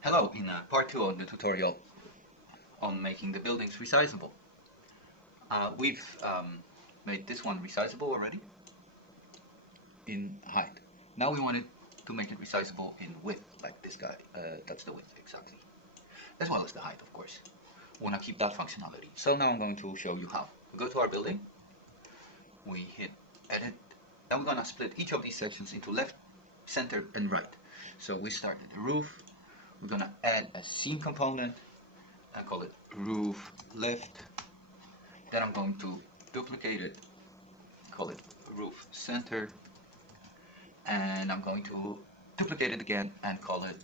Hello, in part 2 of the tutorial on making the buildings resizable. We've made this one resizable already in height. Now we wanted to make it resizable in width, like this guy. That's the width exactly, as well as the height, of course. We want to keep that functionality. So now I'm going to show you how. We go to our building, we hit edit. Now we're going to split each of these sections into left, center, and right. So we start at the roof. We're going to add a seam component and call it roof left. Then I'm going to duplicate it, call it roof center, and I'm going to duplicate it again and call it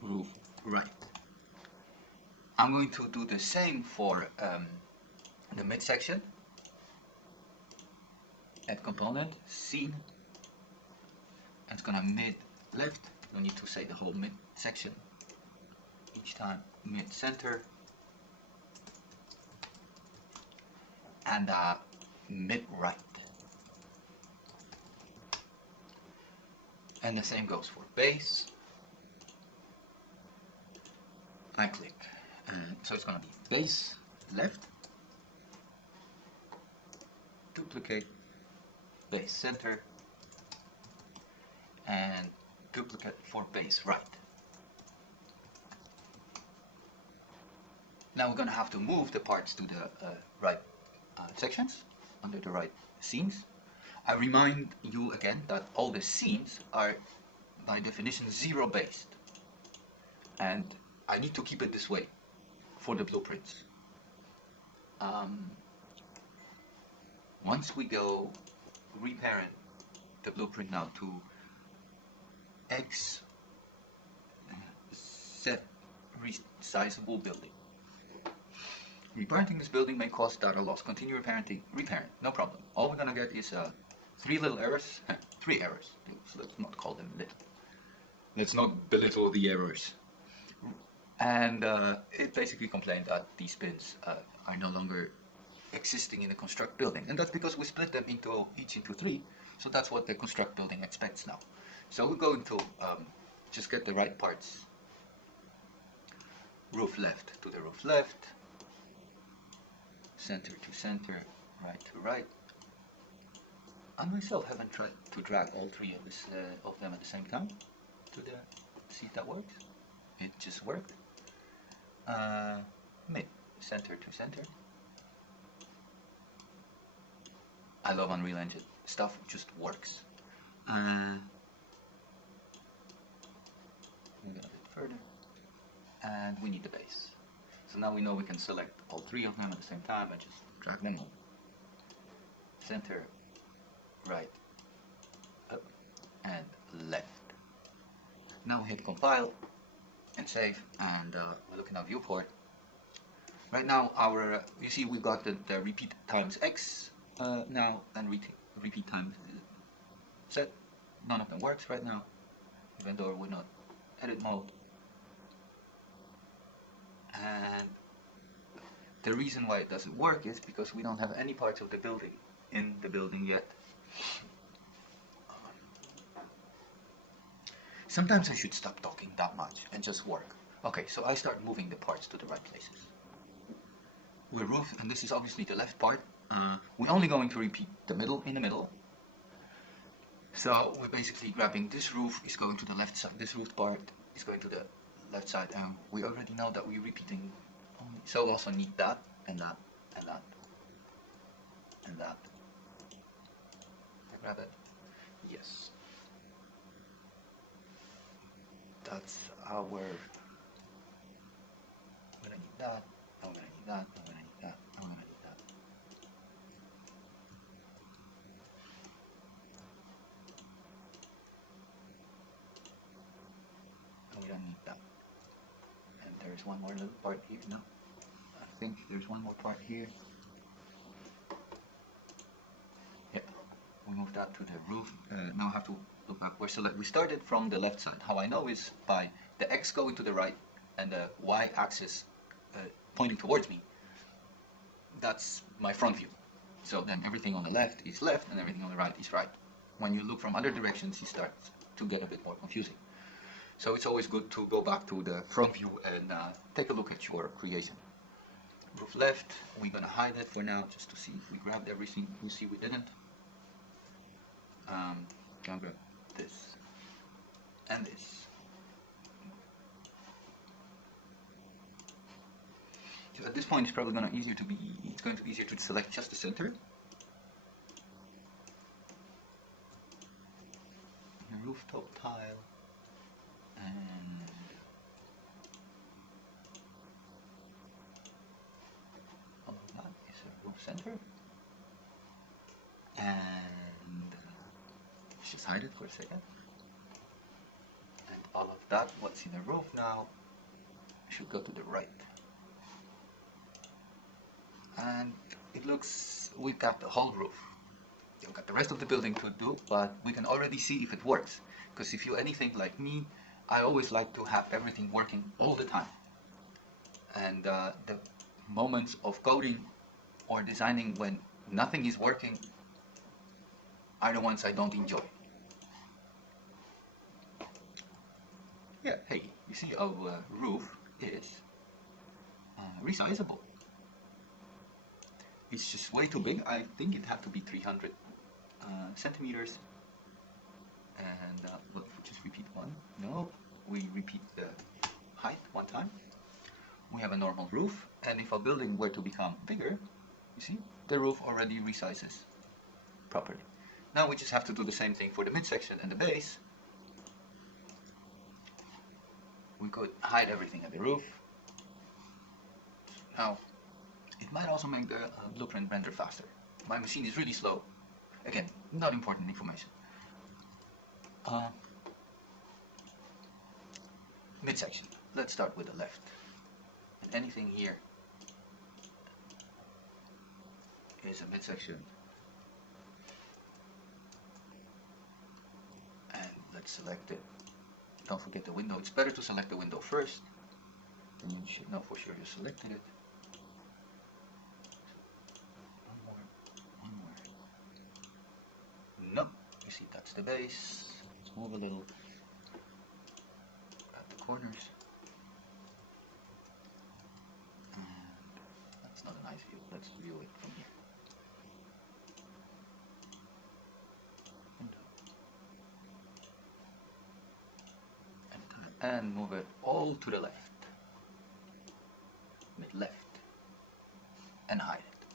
roof right. I'm going to do the same for the midsection. Add component, seam, and it's gonna mid left. You need to say the whole midsection each time. Mid center and mid right. And the same goes for base. I click, and so it's gonna be base left, duplicate, base center, and duplicate for base right. Now we're going to have to move the parts to the right sections, under the right seams. I remind you again that all the seams are by definition zero based, and I need to keep it this way for the blueprints. Once we go reparent the blueprint now to X set resizable building. Reparenting this building may cause data loss. Continue reparent, no problem. All we're gonna get is 3 little errors, 3 errors. So let's not call them little. Let's not belittle the errors. And it basically complained that these pins are no longer existing in the construct building, and that's because we split them each into 3. So that's what the construct building expects now. So we're going to just get the right parts. Roof left to the roof left, center to center, right to right. I myself haven't tried to drag all 3 of them at the same time to see if that works. It just worked. Mid, center to center. I love Unreal Engine. Stuff just works. Move it a bit further. And we need the base. So now we know we can select all 3 of them at the same time and just drag them on. Center, right, up, and left. Now we hit compile and save, and we look in our viewport. Right now our, you see we got the repeat times X now, and repeat times Z. None of them works right now, even though we're not edit mode. And the reason why it doesn't work is because we don't have any parts of the building in the building yet. Sometimes I should stop talking that much and just work. Okay, so I start moving the parts to the right places. We're roof, and this is obviously the left part. We're only going to repeat the middle in the middle. So we're basically grabbing this roof is going to the left side, this roof part is going to the left side, and we already know that we're repeating only. So we also need that, and that, and that, and that. Grab it. Yes. That's our, we're gonna need that, I'm gonna need that, I'm gonna need that, I'm gonna need that. We don't need that. And there's one more little part here. No, I think there's one more part here. Yeah, we moved that to the roof. Now I have to look back. We started from the left side. How I know is by the X going to the right and the Y axis pointing towards me. That's my front view. So then everything on the left is left and everything on the right is right. When you look from other directions, it starts to get a bit more confusing. So it's always good to go back to the front view and take a look at your creation. Roof left, we're gonna hide it for now just to see if we grabbed everything. You see we didn't. Gonna grab this and this. So at this point it's probably going to be easier to select just the center. The rooftop tile and all of that is a roof center. And let's just hide it for a second. And all of that, what's in the roof now, should go to the right. And it looks, we've got the whole roof. We've got the rest of the building to do, but we can already see if it works. Because if you're anything like me, I always like to have everything working all the time. And the moments of coding or designing when nothing is working are the ones I don't enjoy. Yeah, hey, you see our roof is resizable. It's just way too big. I think it had to be 300 centimeters. And we'll just repeat one. No, we repeat the height one time. We have a normal roof, and if a building were to become bigger, you see, the roof already resizes properly. Now we just have to do the same thing for the midsection and the base. We could hide everything at the roof. Now, it might also make the blueprint render faster. My machine is really slow. Again, not important information. Midsection. Let's start with the left. And anything here is a midsection. And let's select it. Don't forget the window. It's better to select the window first. Then you should know for sure you selected it. One more. No, you see that's the base. Let's move a little. Grab the corners. And that's not a nice view. Let's view it from here. And move it all to the left, mid-left, and hide it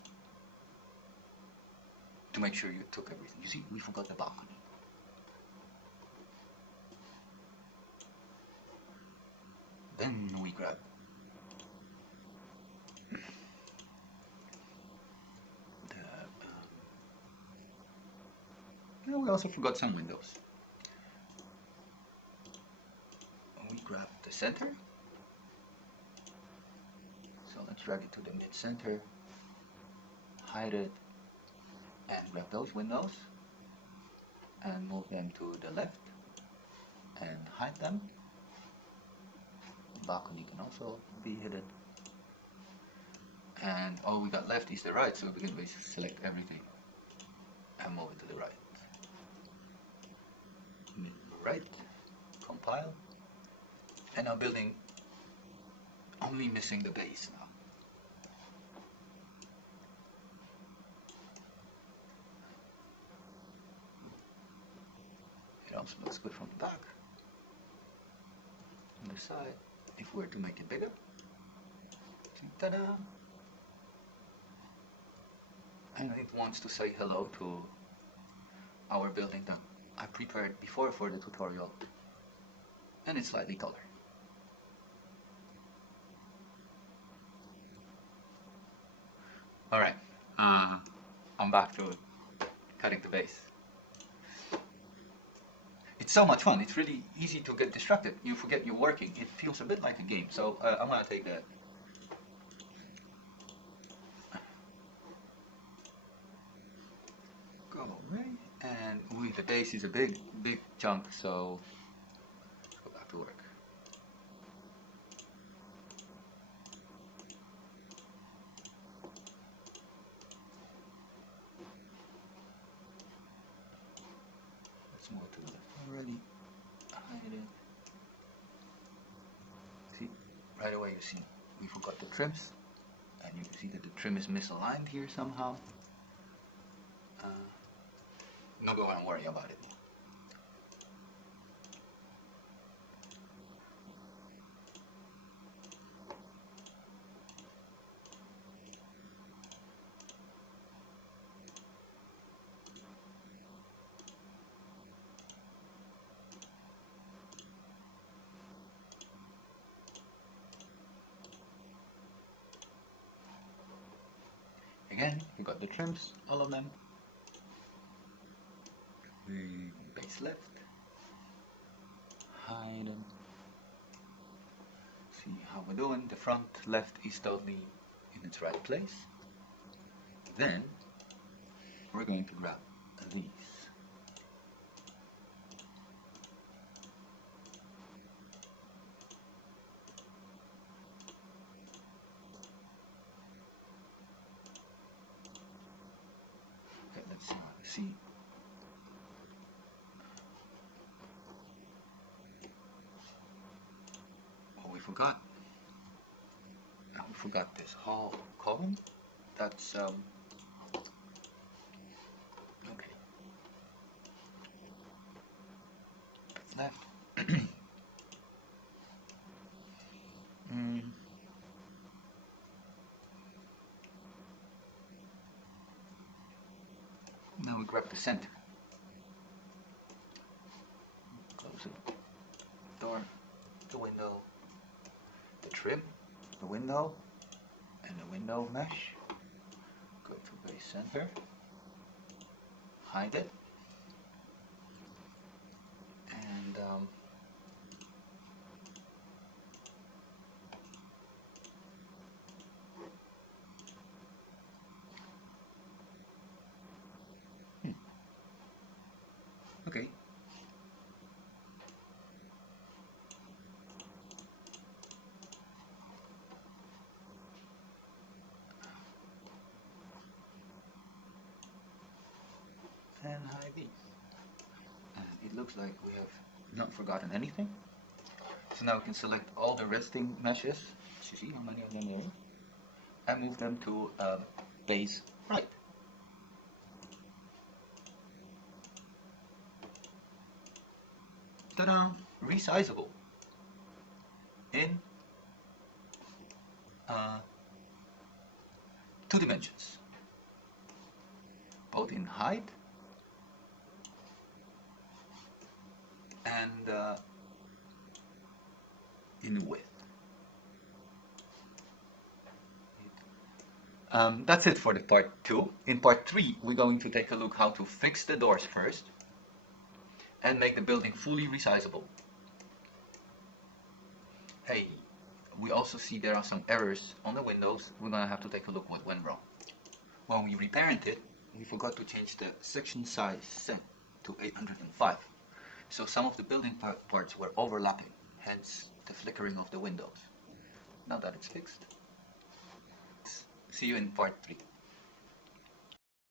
to make sure you took everything. You see, we forgot the balcony. Then we grab the we also forgot some windows. We grab the center, so let's drag it to the mid-center, hide it, and grab those windows, and move them to the left, and hide them. The balcony can also be hidden, and all we got left is the right, so we can basically select everything, and move it to the right. Mid-right, compile. And our building only missing the base now. It also looks good from the back. On the side, if we were to make it bigger, ta-da! And it wants to say hello to our building that I prepared before for the tutorial, and it's slightly taller. Alright, I'm back to cutting the base. It's so much fun. It's really easy to get distracted. You forget you're working. It feels a bit like a game. So I'm going to take that. Go away. And the base is a big chunk, so let's go back to work. Move it to the left already. Hide it. right away you see we forgot the trims, and you can see that the trim is misaligned here somehow. Not going to worry about it. Again, we got the trims, all of them. We base left, hide them. See how we're doing. The front left is totally in its right place. Then we're going to grab these. Okay, let's see. Oh, we forgot. We forgot this whole column. That's okay. Left. Now we grab the center. Close it. Door, the window, the trim, the window, and the window mesh. Go to base center. Hide it. And okay. And hide these. And it looks like we have not forgotten anything. So now we can select all the resting meshes. You see how many of them there are? And move them to base right. Ta-da! Resizable in 2 dimensions, both in height and in width. That's it for the part 2. In part 3, we're going to take a look how to fix the doors first and make the building fully resizable. Hey, we also see there are some errors on the windows. We're gonna have to take a look what went wrong. When we reparented it, we forgot to change the section size set to 805. So some of the building parts were overlapping, hence the flickering of the windows. Now that it's fixed, see you in part 3.